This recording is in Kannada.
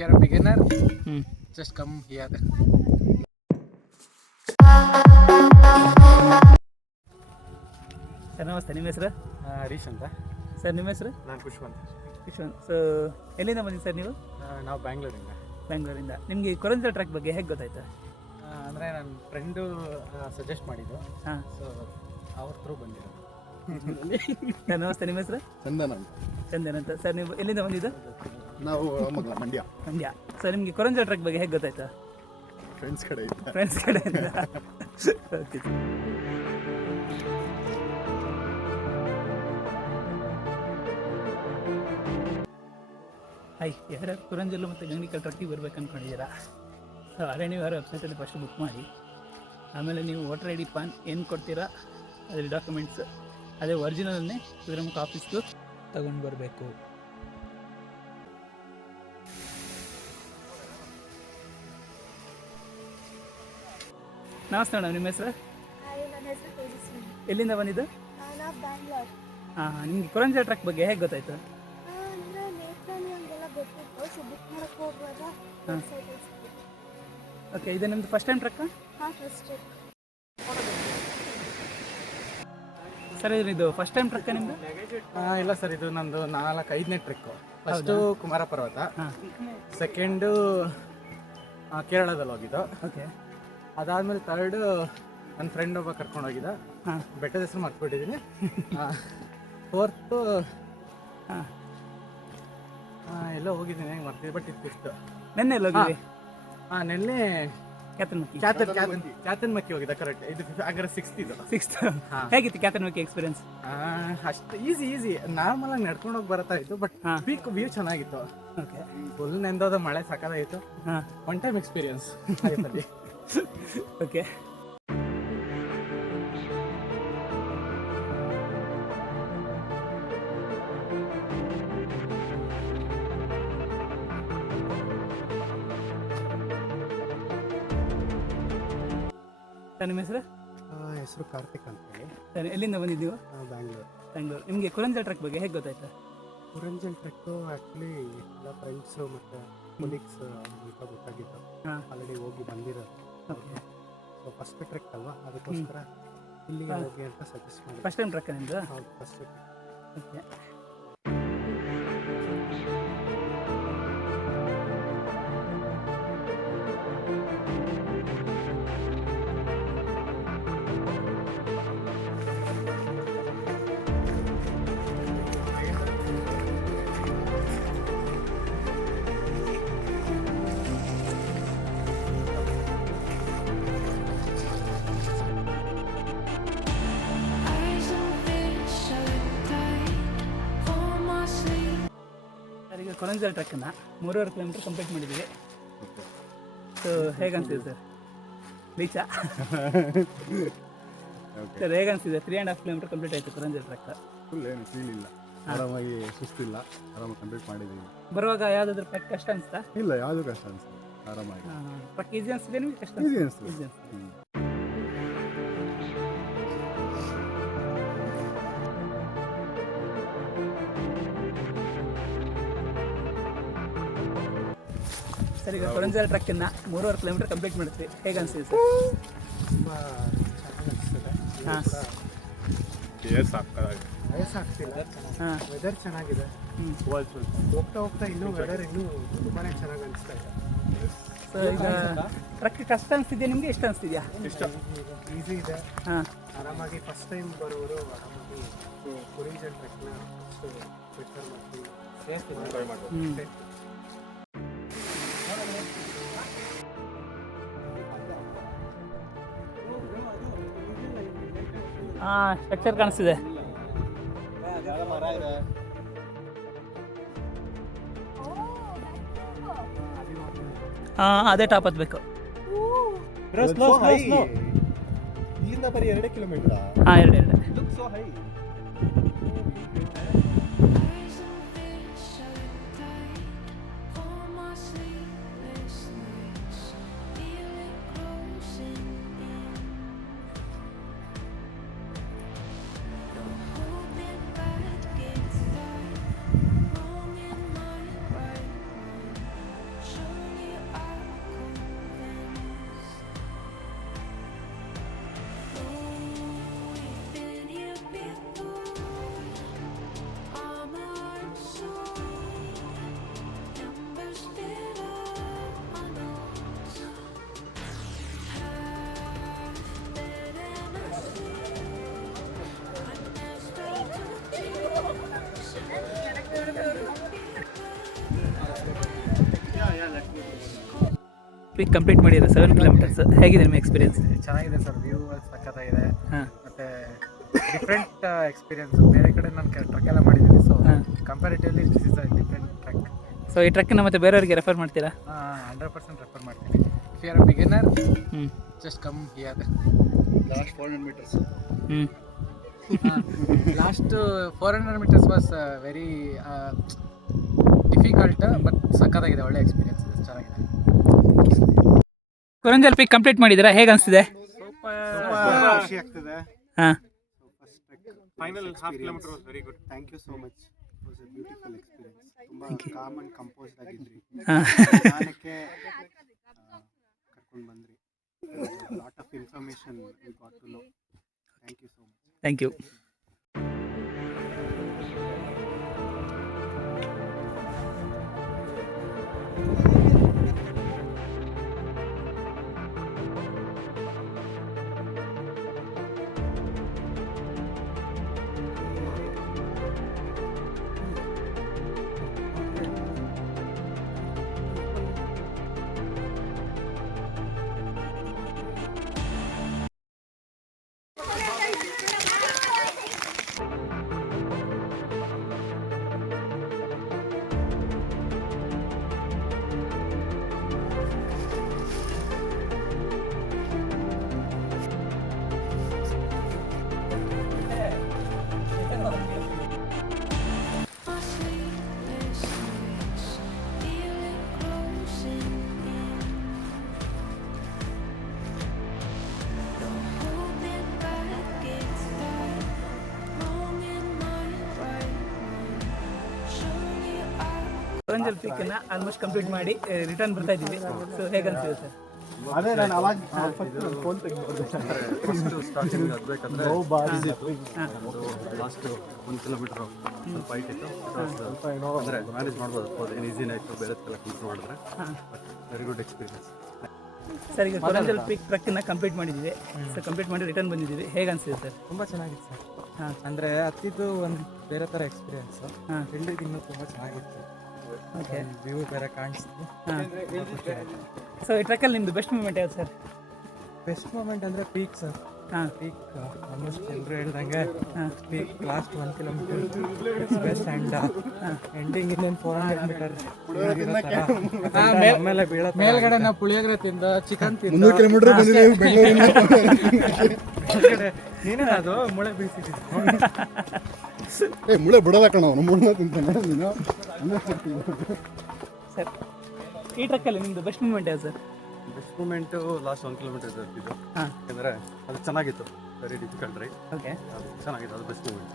you are a beginner, Hmm. just come here. Sir ನಮಸ್ತೆ, ನಿಮ್ಮ ಹೆಸರು? ಹರೀಶ್ ಅಂತ. ಸರ್ ನಿಮ್ಮ ಹೆಸರು? ನಾನು ಖುಷ್ವಂತ್. ವಿಶ್ವನ್. ಸೊ ಎಲ್ಲಿಂದ ಬಂದಿದ್ದು ಸರ್ ನೀವು? ನಾವು ಬ್ಯಾಂಗ್ಳೂರಿಂದ. ಬೆಂಗಳೂರಿಂದ. ನಿಮಗೆ ಕೊರಂಜಲ್ ಟ್ರ್ಯಾಕ್ ಬಗ್ಗೆ ಹೇಗೆ ಗೊತ್ತಾಯ್ತು? ಅಂದರೆ ನನ್ನ ಫ್ರೆಂಡು ಸಜೆಸ್ಟ್ ಮಾಡಿದ್ದು, ಹಾಂ. ಸೊ ಅವ್ರ ಥ್ರೂ ಬಂದಿರೋದು. ಸರ್ ನಮಸ್ತೆ, ನಿಮ್ಮ ಹೆಸರು? ಚಂದನ ಅಂತ. ಚಂದನ್ ಅಂತ. ಸರ್ ನೀವು ಎಲ್ಲಿಂದ ಬಂದಿದ್ದು? ನಾವು ಮಂಡ್ಯ. ಮಂಡ್ಯ. ಸರ್ ನಿಮಗೆ ಕೊರಂಜಲ್ ಟ್ರ್ಯಾಕ್ ಬಗ್ಗೆ ಹೇಗೆ ಗೊತ್ತಾಯ್ತು? ಫ್ರೆಂಡ್ಸ್ ಕಡೆ ಇದ್ದ. ಫ್ರೆಂಡ್ಸ್ ಕಡೆಯಿಂದ. ಓಕೆ. ಹಾಯ್, ಯಾರು ಕುರಂಜಲ್ಲು ಮತ್ತು ಗಂಗಿಕಲ್ ಟ್ರಕ್ಕಿಗೆ ಬರ್ಬೇಕು ಅಂದ್ಕೊಂಡಿದ್ದೀರಾ? ಸೊ ಅದೇ ನೀವು ಯಾರು ವೆಬ್ಸೈಟಲ್ಲಿ ಫಸ್ಟ್ ಬುಕ್ ಮಾಡಿ, ಆಮೇಲೆ ನೀವು ವೋಟರ್ ಐ ಡಿ ಪಾನ್ ಏನು ಕೊಡ್ತೀರಾ ಅದರಲ್ಲಿ ಡಾಕ್ಯುಮೆಂಟ್ಸ್ ಅದೇ ಒರಿಜಿನಲನ್ನೇ ಕುದುರೆಮುಖ ಆಫೀಸ್ಗೂ ತಗೊಂಡು ಬರಬೇಕು. ನಮಸ್ತೆ ಮೇಡಮ್, ನಿಮ್ಮ ಹೆಸರು? ಹಾಯ್, ನನ್ನ ಹೆಸರು ತೇಜಸ್ವಿನಿ. ಎಲ್ಲಿಂದ ಬಂದಿದ್ದು? ನಾವು ಬ್ಯಾಂಗ್ಳೂರ್. ಹಾಂ. ನಿಮಗೆ ಕೊರಂಜಲ್ ಟ್ರಕ್ ಬಗ್ಗೆ ಹೇಗೆ ಗೊತ್ತಾಯ್ತು? ಅಂದರೆ ನೇತ್ರಾಣಿ ಹಂಗೆಲ್ಲ ಗೊತ್ತಿತ್ತು, ಸೊ ಬುಕ್ ಮಾಡೋಕ್ಕೆ ಹೋಗುವಾಗ ವೆಬ್ಸೈಟಲ್ಲಿ ಸಿಕ್ಕಿತ್ತು. ಓಕೆ, ಇದು ನಿಮ್ಮದು ಫಸ್ಟ್ ಟೈಮ್ ಟ್ರಕ್? ಹಾಂ, ಫಸ್ಟ್ ಸರ್ ಇದು ಫಸ್ಟ್ ಟೈಮ್ ಟ್ರಕ್ ನಿಮ್ಮದು? ಇಲ್ಲ ಸರ್, ಇದು ನಂದು 4-5ನೇ ಟ್ರಿಕ್ಕು. ಫಸ್ಟು ಕುಮಾರ ಪರ್ವತ, ಹಾಂ. ಸೆಕೆಂಡು ಕೇರಳದಲ್ಲಿ ಹೋಗಿದ್ದು. ಓಕೆ. ಅದಾದಮೇಲೆ ಥರ್ಡು ನನ್ನ ಫ್ರೆಂಡ್ ಒಬ್ಬ ಕರ್ಕೊಂಡು ಹೋಗಿದ್ದ, ಹಾಂ. ಬೆಟ್ಟದ ಹೆಸರು ಮರ್ತ್ಬಿಟ್ಟಿದ್ದೀನಿ. ಫೋರ್ತು ಹಾಂ. ಎಲ್ಲೋ ಹೋಗಿದ್ದೀನಿ, ಹೆಂಗೆ ಮರ್ತಿದ್ದೆ, ಬಟ್ ಇದು ಫಿಫ್ತು. ನೆನ್ನೆ ಎಲ್ಲಿ ಹೋಗಿದ್ವಿ? ನೆನ್ನೆ ಕ್ಯಾತನ್ಮಕ್ಕಿ. ಕ್ಯಾತನ್ಮಕ್ಕಿ ಹೋಗಿದ್ದ, ಕರೆಕ್ಟ್. ಇದು ಹಾಗಾದ್ರೆ 6th ಇದು. 6th. ಹಾಂ. ಹೇಗಿತ್ತು ಕ್ಯಾತನ್ಮಕ್ಕಿ ಎಕ್ಸ್ಪೀರಿಯನ್ಸ್? ಅಷ್ಟು ಈಸಿ ನಾರ್ಮಲ್ ಆಗಿ ನಡ್ಕೊಂಡು ಹೋಗಿ ಬರ್ತಾ ಇತ್ತು, ಬಟ್ ಹಾಂ. ವ್ಯೂ ಚೆನ್ನಾಗಿತ್ತು. ಓಕೆ. ಫುಲ್ ನೆಂದೋದ, ಮಳೆ ಸಕ್ಕದಾಗಿತ್ತು. ಹಾಂ. ಒನ್ ಟೈಮ್ ಎಕ್ಸ್ಪೀರಿಯನ್ಸ್ ಅಲ್ಲಿ. ಓಕೆ. ಸರ್ ನಿಮ್ಮ ಹೆಸರು? ಹೆಸರು ಕಾರ್ತಿಕ್ ಅಂತೇಳಿ. ಸರ್ ಎಲ್ಲಿಂದ ಬಂದಿದ್ದೀವಿ? ಬ್ಯಾಂಗ್ಳೂರ್. ಬೆಂಗಳೂರು. ನಿಮಗೆ ಕೊರಂಜಲ್ ಟ್ರಕ್ ಬಗ್ಗೆ ಹೇಗೆ ಗೊತ್ತಾಯ್ತು? ಕುರಂಜಲ್ ಟ್ರೆಕ್ಕು ಆ್ಯಕ್ಚುಲಿ ಎಲ್ಲ ಫ್ರೆಂಡ್ಸು ಮತ್ತು ಕೊಲೀಗ್ಸ್ ಅಂತ ಗೊತ್ತಾಗಿತ್ತು. ಹಾಂ. ಆಲ್ರೆಡಿ ಹೋಗಿ ಬಂದಿರೋದು. ಓಕೆ. ಸೊ ಫಸ್ಟ್ ಟ್ರೆಕ್ ಅಲ್ವಾ, ಅದಕ್ಕೋಸ್ಕರ ಇಲ್ಲಿ ಹೋಗಿ ಅಂತ ಸಜೆಸ್ಟ್ ಮಾಡಿ. ಫಸ್ಟ್ ಟೈಮ್ ಟ್ರಕ್ ನಿಮ್ಮದು? ಹೌದು, ಫಸ್ಟ್. ಓಕೆ. ಸರ್ ಈಗ ಕೊರಂಜಲ್ ಟ್ರಕ್ಕನ್ನು 3.5 ಕಿಲೋಮೀಟರ್ ಕಂಪ್ಲೀಟ್ ಮಾಡಿದ್ದೀವಿ. ಸೊ ಹೇಗೆ ಅನಿಸ್ತಿದೆ ಸರ್? ರೀಚಾ? ಸರ್ ಹೇಗೆ ಅನಿಸ್ತಿದೆ? 3.5 ಕಿಲೋಮೀಟರ್ ಕಂಪ್ಲೀಟ್ ಆಯಿತು ಕೊರಂಜಲ್ ಟ್ರಕ್. ಫುಲ್ ಏನು ಫೀಲ್ ಇಲ್ಲ, ಆರಾಮಾಗಿ ಸುಸ್ತಿಲ್ಲ, ಆರಾಮಾಗಿ ಕಂಪ್ಲೀಟ್ ಮಾಡಿದ್ದೀವಿ. ಬರುವಾಗ ಯಾವುದಾದ್ರೂ ಟ್ರಕ್ ಕಷ್ಟ ಅನಿಸ್ತಾ? ಇಲ್ಲ, ಯಾವುದೂ ಕಷ್ಟ ಅನಿಸ್ತು, ಆರಾಮಾಗಿ. ಟ್ರಕ್ ಈಸಿ ಅನಿಸ್ತಿದೆ ನಿಮಗೆ? ಕಷ್ಟ ಈಸಿ ಅನಿಸ್ತು. ಈಸಿ ಅನಿಸ್ತಿದೆ. ಸರ್ ಈಗ ಕೊರಂಜಲ್ ಟ್ರಕ್ಕನ್ನು 3.5 ಕಿಲೋಮೀಟರ್ ಕಂಪ್ಲೀಟ್ ಮಾಡಿದ್ವಿ, ಹೇಗೆ ಅನಿಸ್ತಿದೆ ಸರ್? ತುಂಬ ಚೆನ್ನಾಗಿ ಅನಿಸ್ತದೆ. ಹಾಂ. ವಯಸ್ಸಾಗ್ತಿಲ್ಲ, ಹಾಂ. ವೆದರ್ ಚೆನ್ನಾಗಿದೆ. ಹೋಗ್ತಾ ಹೋಗ್ತಾ ಇನ್ನೂ ವೆದರ್ ಇನ್ನೂ ತುಂಬಾ ಚೆನ್ನಾಗಿ ಅನಿಸ್ತಾ ಇದೆ. ಸೊ ಈಗ ಟ್ರಕ್ ಕಷ್ಟ ಅನಿಸ್ತಿದ್ಯಾ ನಿಮಗೆ? ಎಷ್ಟು ಅನಿಸ್ತಿದ್ಯಾ? ಇಷ್ಟ ಈಸಿ ಇದೆ. ಹಾಂ. ಆರಾಮಾಗಿ ಫಸ್ಟ್ ಟೈಮ್ ಬರೋರು ಆರಾಮಾಗಿ ಕೊರಂಜಲ್ ಟ್ರೆಕ್ನ ಫಸ್ಟ್ ಪ್ರಿಫರ್ ಮಾಡ್ತೀವಿ. ಸೇಫ್. ಹಾಂ, ಸ್ಟ್ರಕ್ಚರ್ ಕಾಣಿಸ್ತಿದೆ. ಹಾಂ, ಅದೇ ಟಾಪ್ ಹತ್ಬೇಕು. ಇಲ್ಲಿಂದ ಬರೀ 2 ಕಿಲೋಮೀಟರ್. ಹಾಂ, 2. ಪೀಕ್ ಕಂಪ್ಲೀಟ್ ಮಾಡಿದ್ದೀರಾ 7 ಕಿಲೋಮೀಟರ್ಸ್. ಹೇಗಿದೆ ನಿಮ್ಮ ಎಕ್ಸ್ಪೀರಿಯನ್ಸ್? ಚೆನ್ನಾಗಿದೆ ಸರ್, ವ್ಯೂ ಸಖತ್ತಾಗಿದೆ. ಹಾಂ ಮತ್ತು ಡಿಫ್ರೆಂಟ್ ಎಕ್ಸ್ಪೀರಿಯನ್ಸ್. ಬೇರೆ ಕಡೆ ನಾನು ಟ್ರಕ್ ಎಲ್ಲ ಮಾಡಿದ್ದೀನಿ, ಸೊ ಹಾಂ. Comparatively this is a different truck. So ಈ ಟ್ರಕ್ಕನ್ನು ಮತ್ತೆ ಬೇರೆಯವ್ರಿಗೆ ರೆಫರ್ ಮಾಡ್ತೀರಾ? 100% ರೆಫರ್ ಮಾಡ್ತೀನಿ. If you are a beginner, ಹ್ಞೂ just come here. Last 400 metres ಹ್ಞೂ last 400 metres was very difficult, but ಸಖತ್ತಾಗಿದೆ. ಒಳ್ಳೆ ಎಕ್ಸ್ಪೀರಿಯನ್ಸ್ ಇದೆ, ಚೆನ್ನಾಗಿದೆ. ಕೊರಂಜಲ್ ಪೀಕ್ ಕಂಪ್ಲೀಟ್ ಮಾಡಿದ್ದೀರಾ, ಹೇಗೆ ಅನಿಸ್ತಿದೆ? ಖುಷಿ ಆಗ್ತಿದೆ. ಹಾಂ final half kilometre was very good. Thank you so much. It was a beautiful experience. ತುಂಬಾ ಕಾಮ್ ಅಂಡ್ ಕಂಪೋಸ್ಡ್ ಆಗಿದ್ರಿ. ಹಾಂ ನಿಧಾನಕ್ಕೆ ಕರ್ಕೊಂಡು ಬಂದ್ರಿ. Lot of information we got to know. Thank you so much. Thank you. ಕೊರಂಜಲ್ ಪೀಕನ್ನು ಆಲ್ಮೋಸ್ಟ್ ಕಂಪ್ಲೀಟ್ ಮಾಡಿ ರಿಟರ್ನ್ ಬರ್ತಾ ಇದ್ದೀವಿ. ಸೊ ಹೇಗೆ ಅನಿಸ್ತಿದೆ ಸರ್? ಅದೇ ನಾನು ಅವಾಗ ಫೋನ್ ತೆಗೆದುಕೊಂಡೆ. ಫಸ್ಟ್ ಸ್ಟಾರ್ಟಿಂಗ್ ಆಗಬೇಕಂದ್ರೆ ಲಾಸ್ಟ್ 1 ಕಿಲೋಮೀಟರ್ ಸ್ವಲ್ಪ ಹೈಟ್ ಇತ್ತು. ಸ್ವಲ್ಪ ಏನೋ ಅಂದರೆ ಮ್ಯಾನೇಜ್ ಮಾಡ್ಬೋದು, ಏನು ಈಸಿನೇ ಇತ್ತು ಬೇರೆ ಕಂಪೇರ್ ಮಾಡಿದ್ರೆ. Very good experience. ಸರ್ ಈಗ ಕೊರಂಜಲ್ ಪೀಕ್ ಟ್ರಕ್ಕನ್ನು ಕಂಪ್ಲೀಟ್ ಮಾಡಿದ್ದೀವಿ. ಸೊ ಕಂಪ್ಲೀಟ್ ಮಾಡಿ ರಿಟರ್ನ್ ಬಂದಿದ್ದೀವಿ, ಹೇಗೆ ಅನಿಸ್ತಿದೆ ಸರ್? ತುಂಬ ಚೆನ್ನಾಗಿತ್ತು ಸರ್. ಹಾಂ ಅಂದರೆ ಹತ್ತಿದ್ದು ಒಂದು ಬೇರೆ ಥರ ಎಕ್ಸ್ಪೀರಿಯನ್ಸ್. ಹಾಂ ಇಲ್ಲಿಗೆ ಇನ್ನೂ ತುಂಬ ಚೆನ್ನಾಗಿತ್ತು. ಓಕೆ. ವ್ಯೂ ಬೇರೆ ಕಾಣಿಸ್ತು. ಹಾಂ ಸೊ ಈ ಟ್ರಕ್ಕಲ್ಲಿ ನಿಮ್ಮದು ಬೆಸ್ಟ್ ಮೂಮೆಂಟ್ ಯಾವ್ದು ಸರ್? ಬೆಸ್ಟ್ ಮೂಮೆಂಟ್ ಅಂದರೆ ಪೀಕ್ ಸರ್. ಹಾಂ ಪೀಕ್ ಆಲ್ಮೋಸ್ಟ್ ಎಲ್ಲರೂ ಹೇಳ್ದಂಗೆ ಹಾಂ peak last 1 kilometre it's best. And ending ಇನ್ನೇನು 400 ಮೀಟರ್ ಆಮೇಲೆ ಮೇಲ್ಗಡೆ ನಾವು ಪುಳಿಯೋಗರೆ ತಿಂದು ಚಿಕನ್ ತಿಂದು 300 ಕಿಲೋಮೀಟರ್ ಬಂದಿದ್ದೀವಿ ಬೆಂಗಳೂರಿಂದ. ನೀನೇ ಅದು ಮುಳೆ ಬೀಸಿದ್ದು. ಮುಳೆ ಬಿಡೋದ ಕಣ ಅವನು, ಮುಳ್ಳ ತಿಂತಾನೆ ನೀನು. ಸರ್ ಈ ಟ್ರಕ್ಕಲ್ಲಿ ನಿಮ್ಮದು ಬೆಸ್ಟ್ ಮೂಮೆಂಟ್ ಯಾವ್ದು sir? Best moment last 1 kilometre ಇದ್ದು. ಹಾಂ ಯಾಕಂದರೆ ಅದು ಚೆನ್ನಾಗಿತ್ತು. Very difficult ride. ಓಕೆ ಅದು ಚೆನ್ನಾಗಿತ್ತು, ಅದು ಬೆಸ್ಟ್ ಮೂಮೆಂಟ್.